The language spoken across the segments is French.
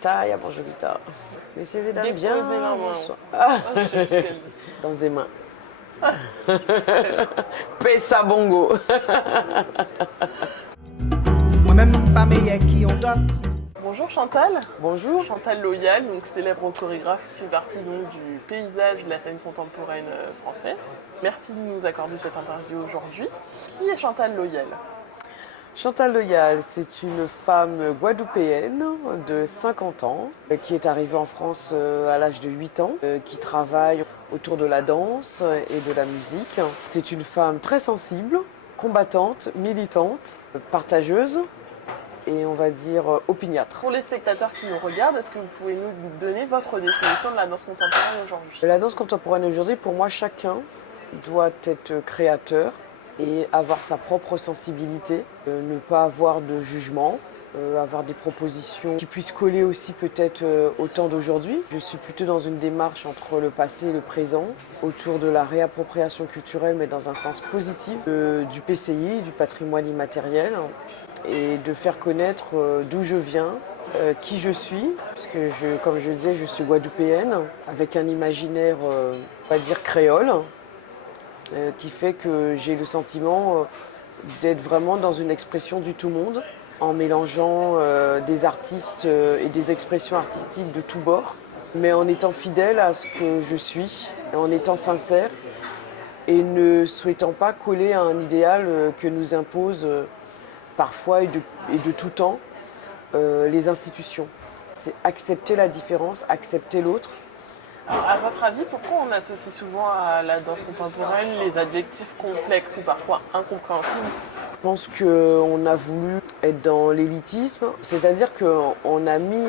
Vita, et bonjour Vita. Mais c'est des dames bien. Bonsoir. Dans des mains. Pesa bongo. Moi-même, pas meilleur qui on dote. Bonjour Chantal. Bonjour. Chantal Loyal, donc célèbre chorégraphe qui fait partie donc, du paysage de la scène contemporaine française. Merci de nous accorder cette interview aujourd'hui. Qui est Chantal Loyal? Chantal Loyal, c'est une femme guadeloupéenne de 50 ans qui est arrivée en France à l'âge de 8 ans, qui travaille autour de la danse et de la musique. C'est une femme très sensible, combattante, militante, partageuse et on va dire opiniâtre. Pour les spectateurs qui nous regardent, est-ce que vous pouvez nous donner votre définition de la danse contemporaine aujourd'hui? La danse contemporaine aujourd'hui, pour moi, chacun doit être créateur et avoir sa propre sensibilité, ne pas avoir de jugement, avoir des propositions qui puissent coller aussi peut-être au temps d'aujourd'hui. Je suis plutôt dans une démarche entre le passé et le présent, autour de la réappropriation culturelle, mais dans un sens positif, du PCI, du patrimoine immatériel, et de faire connaître d'où je viens, qui je suis, parce que comme je disais, je suis guadeloupéenne, avec un imaginaire, on va dire créole, qui fait que j'ai le sentiment d'être vraiment dans une expression du tout monde, en mélangeant des artistes et des expressions artistiques de tous bords, mais en étant fidèle à ce que je suis, en étant sincère et ne souhaitant pas coller à un idéal que nous imposent parfois et de tout temps les institutions. C'est accepter la différence, accepter l'autre. Alors, à votre avis, pourquoi on associe souvent à la danse contemporaine les adjectifs complexes ou parfois incompréhensibles? Je pense qu'on a voulu être dans l'élitisme, c'est-à-dire qu'on a mis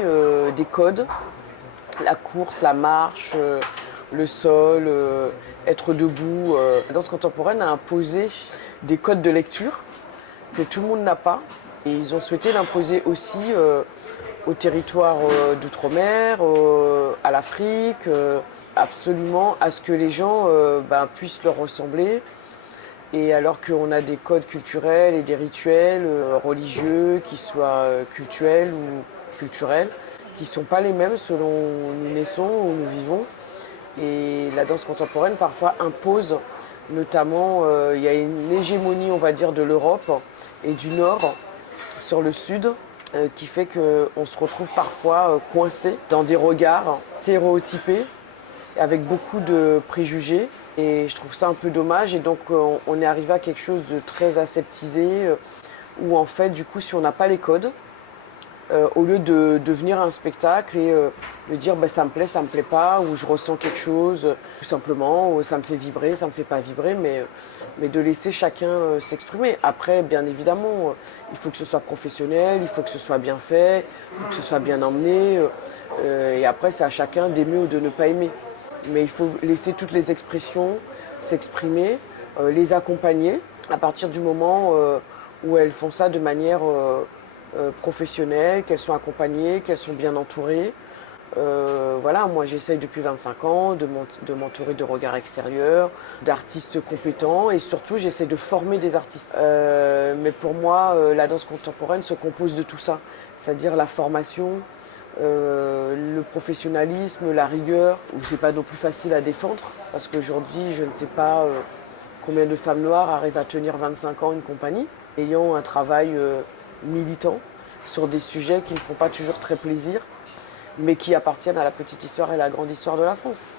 des codes, la course, la marche, le sol, être debout. La danse contemporaine a imposé des codes de lecture que tout le monde n'a pas. Et ils ont souhaité l'imposer aussi au territoire d'outre-mer, à l'Afrique, absolument à ce que les gens puissent leur ressembler. Et alors qu'on a des codes culturels et des rituels religieux, qui soient cultuels ou culturels, qui ne sont pas les mêmes selon où nous naissons, où nous vivons. Et la danse contemporaine parfois impose, notamment, il y a une hégémonie, on va dire, de l'Europe et du Nord sur le Sud, qui fait qu'on se retrouve parfois coincé dans des regards stéréotypés, avec beaucoup de préjugés. Et je trouve ça un peu dommage. Et donc on est arrivé à quelque chose de très aseptisé, où en fait, du coup, si on n'a pas les codes, au lieu de venir à un spectacle et de dire ça me plaît pas, ou je ressens quelque chose, tout simplement, ou ça me fait vibrer, ça me fait pas vibrer, mais de laisser chacun s'exprimer. Après, bien évidemment, il faut que ce soit professionnel, il faut que ce soit bien fait, il faut que ce soit bien emmené, et après c'est à chacun d'aimer ou de ne pas aimer. Mais il faut laisser toutes les expressions s'exprimer, les accompagner à partir du moment où elles font ça de manière professionnelles, qu'elles sont accompagnées, qu'elles sont bien entourées. Voilà, moi j'essaye depuis 25 ans de m'entourer de regards extérieurs, d'artistes compétents et surtout j'essaie de former des artistes. Mais pour moi, la danse contemporaine se compose de tout ça, c'est-à-dire la formation, le professionnalisme, la rigueur, où c'est pas non plus facile à défendre, parce qu'aujourd'hui je ne sais pas combien de femmes noires arrivent à tenir 25 ans une compagnie, ayant un travail militant sur des sujets qui ne font pas toujours très plaisir, mais qui appartiennent à la petite histoire et la grande histoire de la France.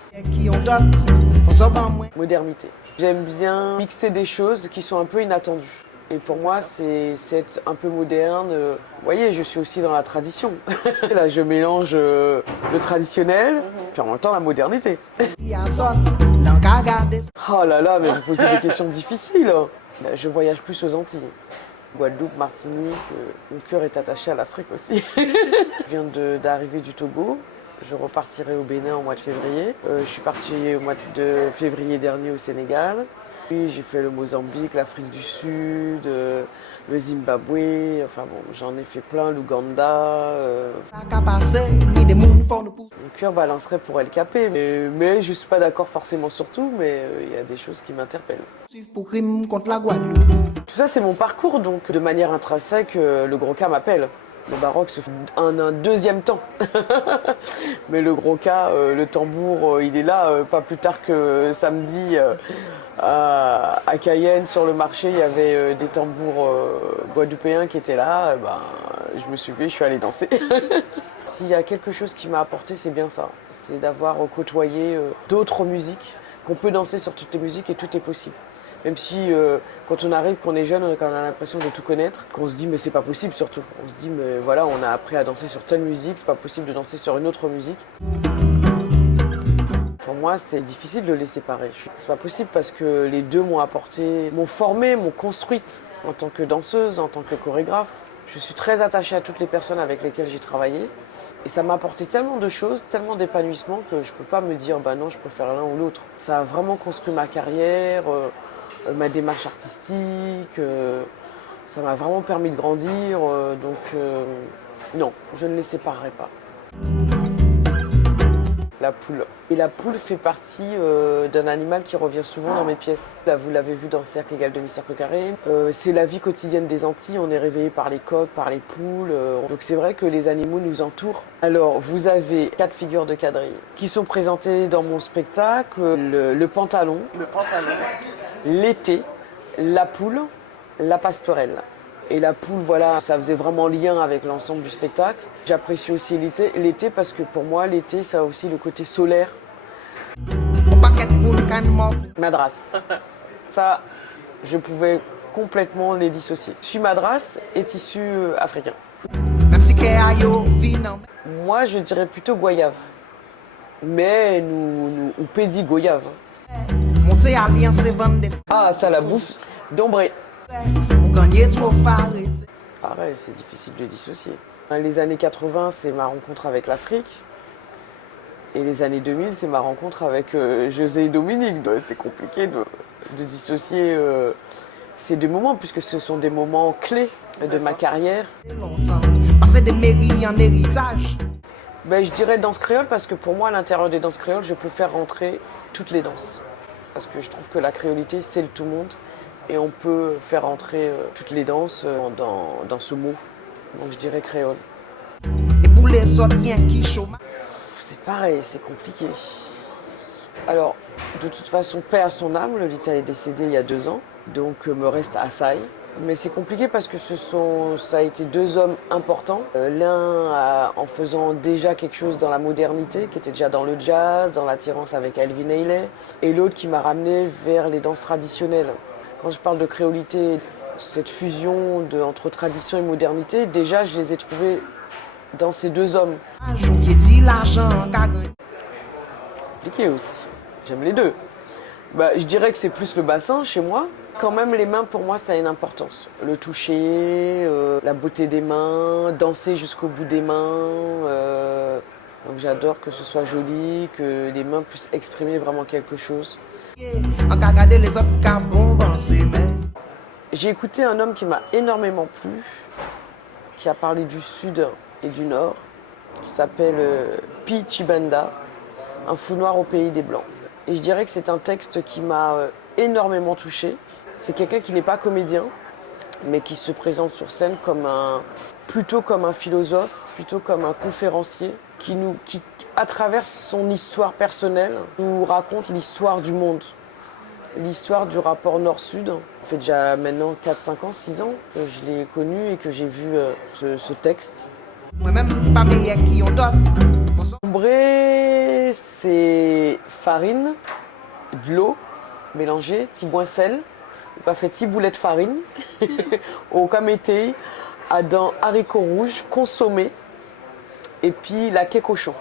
Modernité. J'aime bien mixer des choses qui sont un peu inattendues. Et pour moi, c'est être un peu moderne. Vous voyez, je suis aussi dans la tradition. Là, je mélange le traditionnel, puis en même temps la modernité. Oh là là, mais vous posez des questions difficiles. Je voyage plus aux Antilles. Guadeloupe, Martinique, mon cœur est attaché à l'Afrique aussi. Je viens d'arriver du Togo, je repartirai au Bénin au mois de février. Je suis partie au mois de février dernier au Sénégal. Puis j'ai fait le Mozambique, l'Afrique du Sud, le Zimbabwe, enfin bon, j'en ai fait plein, l'Ouganda. Mon cœur balancerait pour El Capé, mais je ne suis pas d'accord forcément sur tout, mais il y a des choses qui m'interpellent. Tout ça, c'est mon parcours, donc de manière intrinsèque, le Gros Cas m'appelle. Le baroque se fait un deuxième temps. Mais le gros cas, le tambour, il est là. Pas plus tard que samedi, à Cayenne, sur le marché, il y avait des tambours guadeloupéens qui étaient là. Je me suis levée, je suis allée danser. S'il y a quelque chose qui m'a apporté, c'est bien ça. C'est d'avoir côtoyé d'autres musiques, qu'on peut danser sur toutes les musiques et tout est possible. Même si quand on arrive, qu'on est jeune, on a l'impression de tout connaître, qu'on se dit mais c'est pas possible surtout. On se dit mais voilà, on a appris à danser sur telle musique, c'est pas possible de danser sur une autre musique. Pour moi, c'est difficile de les séparer. C'est pas possible parce que les deux m'ont apporté, m'ont formée, m'ont construite en tant que danseuse, en tant que chorégraphe. Je suis très attachée à toutes les personnes avec lesquelles j'ai travaillé. Et ça m'a apporté tellement de choses, tellement d'épanouissement que je peux pas me dire bah non, je préfère l'un ou l'autre. Ça a vraiment construit ma carrière. Ma démarche artistique, ça m'a vraiment permis de grandir, non, je ne les séparerai pas. La poule. Et la poule fait partie d'un animal qui revient souvent dans mes pièces. Là, vous l'avez vu dans Cercle égal demi-cercle carré. C'est la vie quotidienne des Antilles, on est réveillé par les coqs, par les poules. Donc c'est vrai que les animaux nous entourent. Alors vous avez 4 figures de quadrille qui sont présentées dans mon spectacle. Le pantalon. Le pantalon. L'été, la poule, la pastorelle. Et la poule, voilà, ça faisait vraiment lien avec l'ensemble du spectacle. J'apprécie aussi l'été parce que pour moi, l'été, ça a aussi le côté solaire. Madras. Ça, je pouvais complètement les dissocier. Je suis madras et tissu africain. Moi, je dirais plutôt goyave. Mais nous on pédit goyave. Ah, ça, la bouffe d'ombré. Pareil, c'est difficile de dissocier. Les années 80, c'est ma rencontre avec l'Afrique. Et les années 2000, c'est ma rencontre avec José et Dominique. Donc, c'est compliqué de dissocier ces deux moments, puisque ce sont des moments clés de ma carrière. Je dirais danse créole, parce que pour moi, à l'intérieur des danses créoles, je peux faire rentrer toutes les danses. Parce que je trouve que la créolité, c'est le tout monde. Et on peut faire rentrer toutes les danses dans ce mot. Donc je dirais créole. Et pour les autres, c'est pareil, c'est compliqué. Alors, de toute façon, paix à son âme. Lolita est décédée il y a 2 ans. Donc me reste Assaï. Mais c'est compliqué parce que ça a été 2 hommes importants. L'un en faisant déjà quelque chose dans la modernité, qui était déjà dans le jazz, dans l'attirance avec Elvin Ailey. Et l'autre qui m'a ramené vers les danses traditionnelles. Quand je parle de créolité, cette fusion entre tradition et modernité, déjà je les ai trouvés dans ces 2 hommes. Compliqué aussi. J'aime les deux. Je dirais que c'est plus le bassin chez moi. Quand même, les mains, pour moi, ça a une importance. Le toucher, la beauté des mains, danser jusqu'au bout des mains. Donc j'adore que ce soit joli, que les mains puissent exprimer vraiment quelque chose. J'ai écouté un homme qui m'a énormément plu, qui a parlé du sud et du nord, qui s'appelle Pi Chibanda, un fou noir au pays des Blancs. Et je dirais que c'est un texte qui m'a énormément touchée. C'est quelqu'un qui n'est pas comédien, mais qui se présente sur scène plutôt comme un philosophe, plutôt comme un conférencier, qui, à travers son histoire personnelle, nous raconte l'histoire du monde. L'histoire du rapport nord-sud. Ça fait déjà maintenant 4, 5 ans, 6 ans que je l'ai connu et que j'ai vu ce texte. Ombré, c'est farine, de l'eau mélangée, petit boin sel. On a fait petit boulet de farine au kamété, à dans haricots rouges consommés et puis la quai cochon.